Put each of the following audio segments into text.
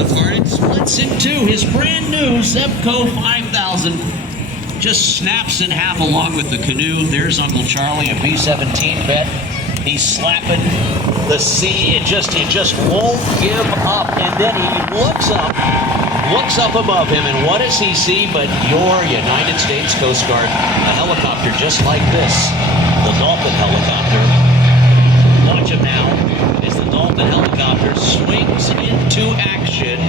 apart. It splits in two. His brand new Zebco 5000 just snaps in half along with the canoe. There's Uncle Charlie, a B-17 vet. He's slapping the sea. It just won't give up. And then he looks up above him, and what does he see but your United States Coast Guard, a helicopter just like this, the Dolphin helicopter. Watch him now as the Dolphin helicopter swings into action.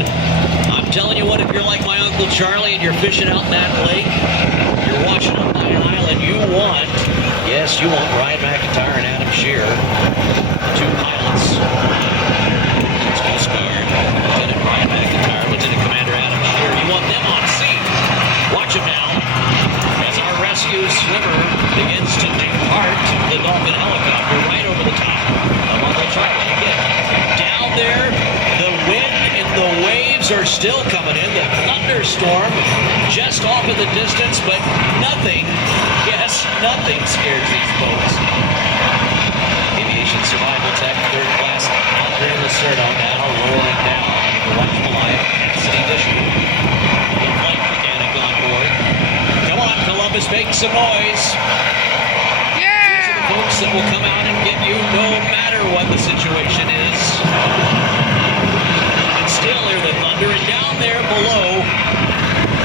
I'm telling you what, if you're like my Uncle Charlie and you're fishing out in that lake, you're watching up on an island, you want Ryan McIntyre and Adam Shearer, the two pilots. It's Coast Guard, Lieutenant Ryan McIntyre, Lieutenant Commander Adam Shearer. You want them on scene. Watch them now as our rescue swimmer begins to depart the Dolphin helicopter right over the top of Uncle Charlie. Again, down there, the wind and the waves are still coming in. The thunderstorm just off in the distance, but nothing scares these boats. Aviation Survival Tech, third class, Andre Lucerno now lowering down. Watch Malaya, Cassidy Dishman, the flight mechanic on board. Come on, Columbus, make some noise. Yeah! These are the folks that will come out and get you no matter what the situation is. And still hear the thunder, and down there below,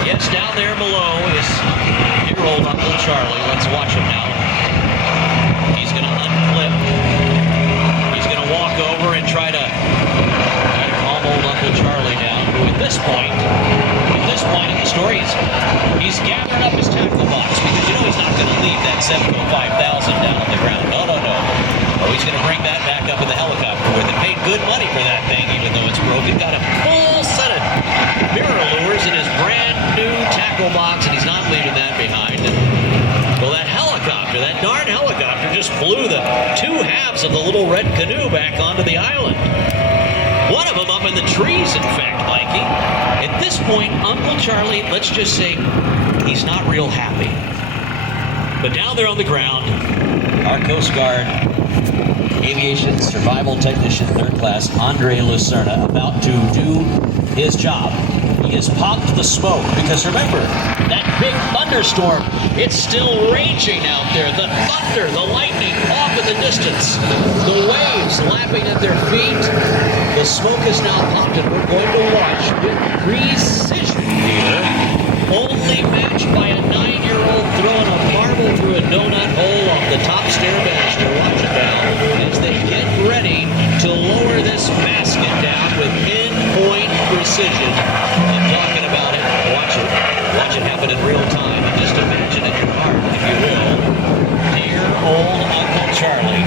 yes, down there below is dear old Uncle Charlie. Let's watch him now. He's going to unclip. He's going to walk over and try to calm old Uncle Charlie down. Who at this point in the story, he's gathering up his tackle box, because you know he's not going to leave that Zebco 5000 down on the ground. No. Oh, he's going to bring that back up in the helicopter with it. Paid good money for that thing, even though it's broken. Got a full set of mirror lures in his brand new tackle box, and he's not leaving that behind. Well, that helicopter, that darn helicopter, just blew the two halves of the little red canoe back onto the island. One of them up in the trees, in fact, Mikey. At this point, Uncle Charlie, let's just say, he's not real happy. But down there on the ground, our Coast Guard Aviation Survival Technician, third class, Andre Lucerna, about to do his job. He has popped the smoke, because remember, that big thunderstorm, it's still raging out there. The thunder, the lightning off in the distance, the waves lapping at their feet. The smoke is now popped, and we're going to watch with precision here, only matched by a 9-year-old throwing a marble through a donut hole off the top stair banister. Watch it now as they get ready to lower this basket down with pinpoint precision. I'm talking about it. Watch it happen in real time, and just imagine in your heart, if you will, dear old Uncle Charlie,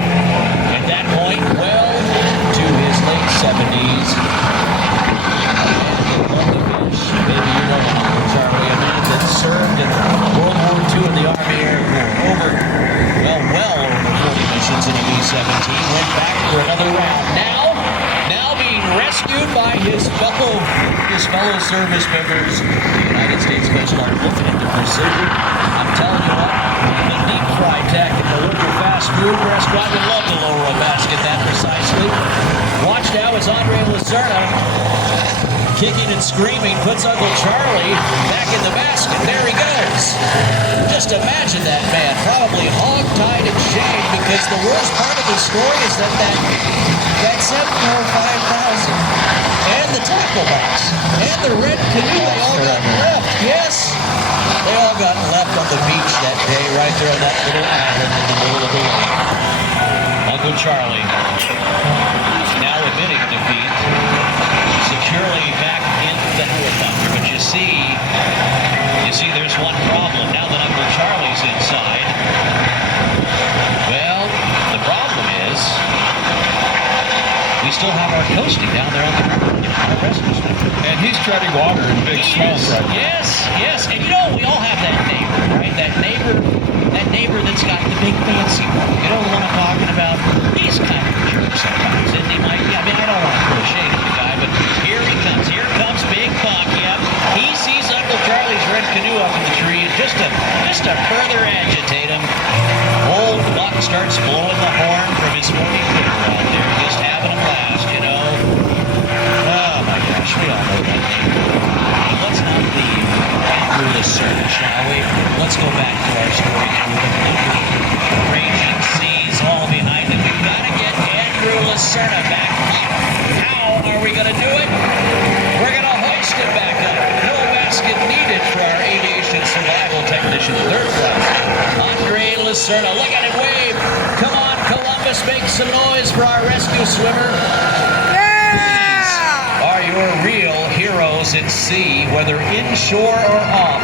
at that point, well into his late 70s. Maybe you know Uncle Charlie, a man that served in World War II in the Army Air Corps, well over 40 missions in a B-17, went back for another round. Now being rescued by his fellow service members, the United States Coast Guard, looking into precision. I'm telling you what, the deep fry tech at the local fast food restaurant would love to lower a basket that precisely. Watch now as Andre Lucerna, kicking and screaming, puts Uncle Charlie back in the basket. There he goes. Just imagine that man, probably hog-tied in shame, because the worst part of the story is that Zebco 5000 and the tackle box and the red canoe, they all got left. Yes, they all got left on the beach that day, right there on that little island in the middle of the lake. Uncle Charlie, now admitting defeat, securely back into the helicopter. But you see, there's one problem. Now that Uncle Charlie's inside, well, the problem is we still have our coasting down there on the ground. Our rescues. And he's treading water in big swamps right now. Yes. And you know, we all have that neighbor, right? That neighbor that's got the big fancy one. You know what I'm talking about? He's kind of a jerk sometimes, isn't he, Mike? I mean, I don't want to throw shade at the guy, but here he comes. Here comes Big Buck. Yep. He sees Uncle Charlie's red canoe up in the tree, and just to further agitate him, old Buck starts blowing the horn from his 40 footer out there, just having a blast, you know. Oh my gosh, we all know Lucerna. Look at him wave. Come on, Columbus, make some noise for our rescue swimmer. These are your real heroes at sea, whether inshore or off.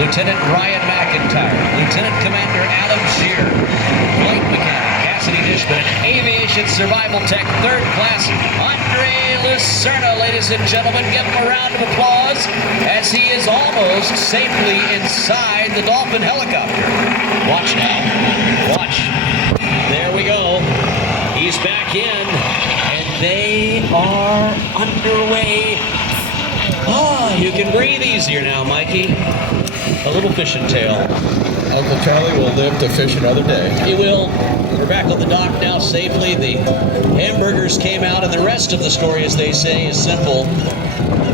Lieutenant Ryan McIntyre, Lieutenant Commander Adam Shear, Flight Mechanic Cassidy Dishman, Aviation Survival Tech, third class Andre Lucerna, ladies and gentlemen. Give him a round of applause as he is almost safely inside the Dolphin helicopter. Watch now. Watch. There we go. He's back in, and they are underway. Ah, you can breathe easier now, Mikey. A little fishing tail. Uncle Charlie will live to fish another day. He will. We're back on the dock now safely. The hamburgers came out, and the rest of the story, as they say, is simple.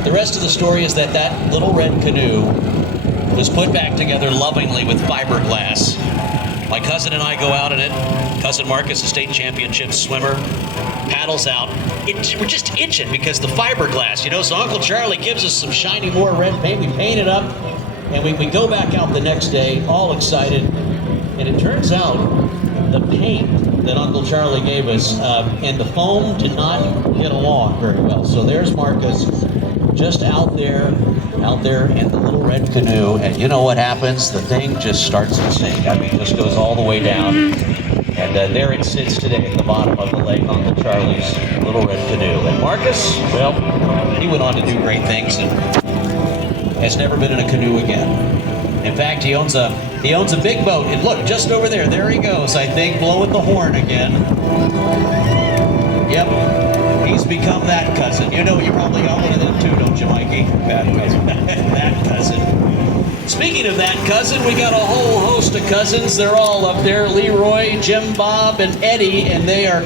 The rest of the story is that that little red canoe was put back together lovingly with fiberglass. My cousin and I go out in it. Cousin Marcus, a state championship swimmer, paddles out. We're just itching because the fiberglass, you know, so Uncle Charlie gives us some shiny more red paint. We paint it up, and we go back out the next day, all excited. And it turns out the paint that Uncle Charlie gave us and the foam did not get along very well. So there's Marcus just out there in the little red canoe. And you know what happens? The thing just starts to sink. I mean, it just goes all the way down. And there it sits today at the bottom of the lake, Uncle Charlie's little red canoe. And Marcus, well, he went on to do great things and has never been in a canoe again. In fact, he owns a big boat. And look, just over there he goes, I think, blowing the horn again. Yep, he's become that cousin. You know, you probably got one of them too, don't you, Mikey? That cousin. That cousin. Speaking of that cousin, we got a whole host of cousins. They're all up there, Leroy, Jim, Bob, and Eddie, and they are